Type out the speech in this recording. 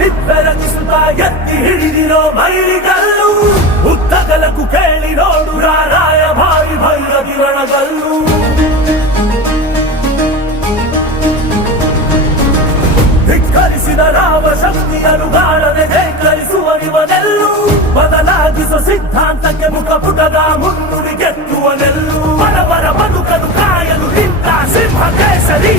ನಿಬ್ಬೆರಗಿಸುತ್ತ ಎತ್ತಿ ಹಿಡಿದಿರೋ ಮೈಲಿಗಲ್ಲು ಉದ್ದಗಲಕ್ಕೂ ಕೇಳಿ ನೋಡು ರಾರಾಯ ಭಾರಿ ಭೈರವಿ ರಣಗಲ್ಲು ಧಿಕ್ಕರಿಸಿದ ರಾಮ ಶಕ್ತಿಯನ್ನು ಗಾಳನೆ ಜೈಕರಿಸುವನಿವನೆಲ್ಲು ಬದಲಾಗಿಸುವ ಸಿದ್ಧಾಂತಕ್ಕೆ ಮುಖಪುಟದ ಮುನ್ನುಡಿ ಗೆತ್ತುವನೆಲ್ಲು ಬಡವರ ಬದುಕಲು ಕಾಯಲು ನಿಂತ ಸಿಂಹ ಕೇಸರಿ